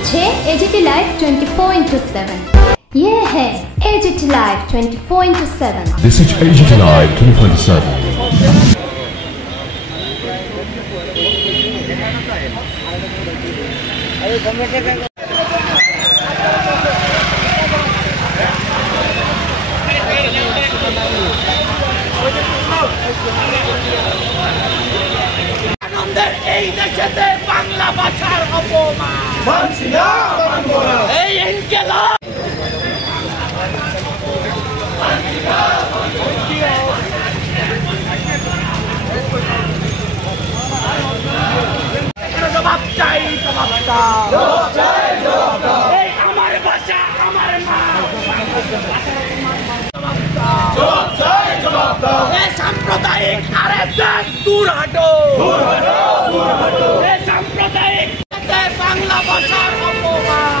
হচ্ছে AGT Live 24/7। ये है AGT Live 24/7। This is AGT Live 24/7। আনন্দের এই দেশেতে বাংলা ভাষার অপমান মানছি না, মানব না। এই ইনকিলাব জবাব চাই, জবাব চাই, এই আমার ভাষা, আমার মা, সাম্প্রদায়িক RSS দূর হাঁটো, সাম্প্রদায়িক বাংলা ভাষার অপমান,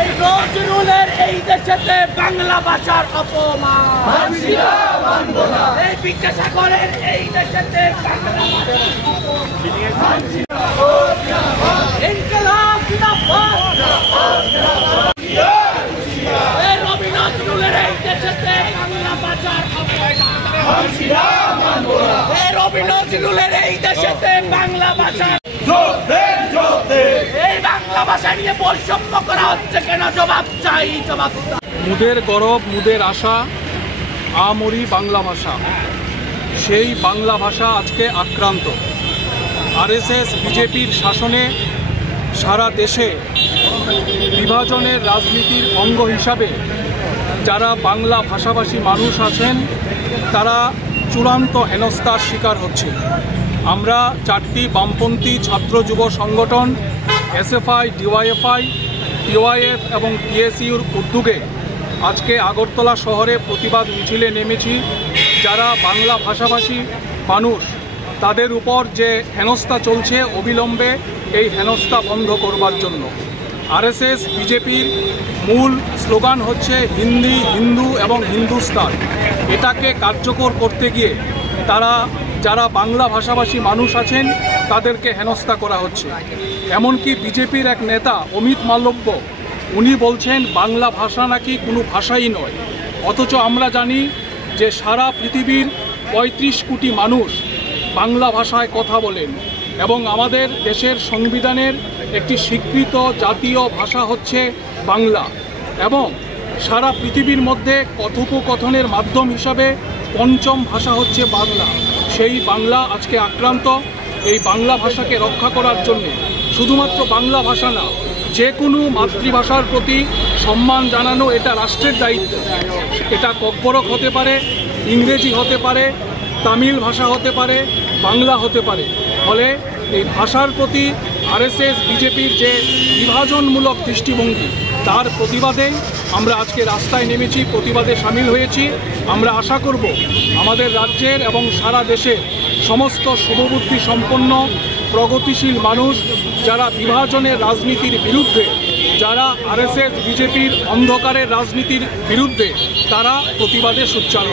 এই নজরুলের এই দেশেতে বাংলা ভাষার অপমান, এই বিদ্যাসাগরের এই দেশেতে বাংলা ভাষার অপমান, ইনকিলাব জিন্দাবাদ, এই রবি নজরুলের এই দেশেতে বাংলা ভাষার অপমান, এই রবি নজরুলের এই দেশেতে বাংলা ভাষার এই বাংলা ভাষা নিয়ে বৈষম্য করা হচ্ছে কেন? জবাব চাই, জবাব চাই। মুদের গরব, মুদের আশা, আমরি বাংলা ভাষা। সেই বাংলা ভাষা আজকে আক্রান্ত। RSS বিজেপির শাসনে সারা দেশে বিভাজনের রাজনীতির অঙ্গ হিসাবে যারা বাংলা ভাষাভাষী মানুষ আছেন তারা চূড়ান্ত হেনস্থার শিকার হচ্ছে। আমরা 4টি বামপন্থী ছাত্র যুব সংগঠন SFI, DYFI, PYF এবং TSUর উদ্যোগে আজকে আগরতলা শহরে প্রতিবাদ মিছিলে নেমেছি। যারা বাংলা ভাষাভাষী মানুষ তাদের উপর যে হেনস্থা চলছে অবিলম্বে এই হেনস্থা বন্ধ করবার জন্য। RSS বিজেপির মূল স্লোগান হচ্ছে হিন্দি, হিন্দু এবং হিন্দুস্তান। এটাকে কার্যকর করতে গিয়ে তারা যারা বাংলা ভাষাভাষী মানুষ আছেন তাদেরকে হেনস্থা করা হচ্ছে। এমনকি বিজেপির এক নেতা অমিত মালব্য উনি বলছেন বাংলা ভাষা নাকি কোনো ভাষাই নয়, অথচ আমরা জানি যে সারা পৃথিবীর 35 কোটি মানুষ বাংলা ভাষায় কথা বলেন এবং আমাদের দেশের সংবিধানের একটি স্বীকৃত জাতীয় ভাষা হচ্ছে বাংলা এবং সারা পৃথিবীর মধ্যে কথোপকথনের মাধ্যম হিসাবে 5ম ভাষা হচ্ছে বাংলা। সেই বাংলা আজকে আক্রান্ত। এই বাংলা ভাষাকে রক্ষা করার জন্য শুধুমাত্র বাংলা ভাষা না, যে কোনো মাতৃভাষার প্রতি সম্মান জানানো এটা রাষ্ট্রের দায়িত্ব। এটা ককবরক হতে পারে, ইংরেজি হতে পারে, তামিল ভাষা হতে পারে, বাংলা হতে পারে। ফলে এই ভাষার প্রতি RSS বিজেপির যে বিভাজনমূলক দৃষ্টিভঙ্গি তার প্রতিবাদেই আমরা আজকে রাস্তায় নেমেছি, প্রতিবাদে সামিল হয়েছি। আমরা আশা করব আমাদের রাজ্যের এবং সারা দেশে সমস্ত শুভবুদ্ধি সম্পন্ন প্রগতিশীল মানুষ যারা বিভাজনের রাজনীতির বিরুদ্ধে, যারা RSS বিজেপির অন্ধকারের রাজনীতির বিরুদ্ধে, তারা প্রতিবাদে সোচ্চার হবে।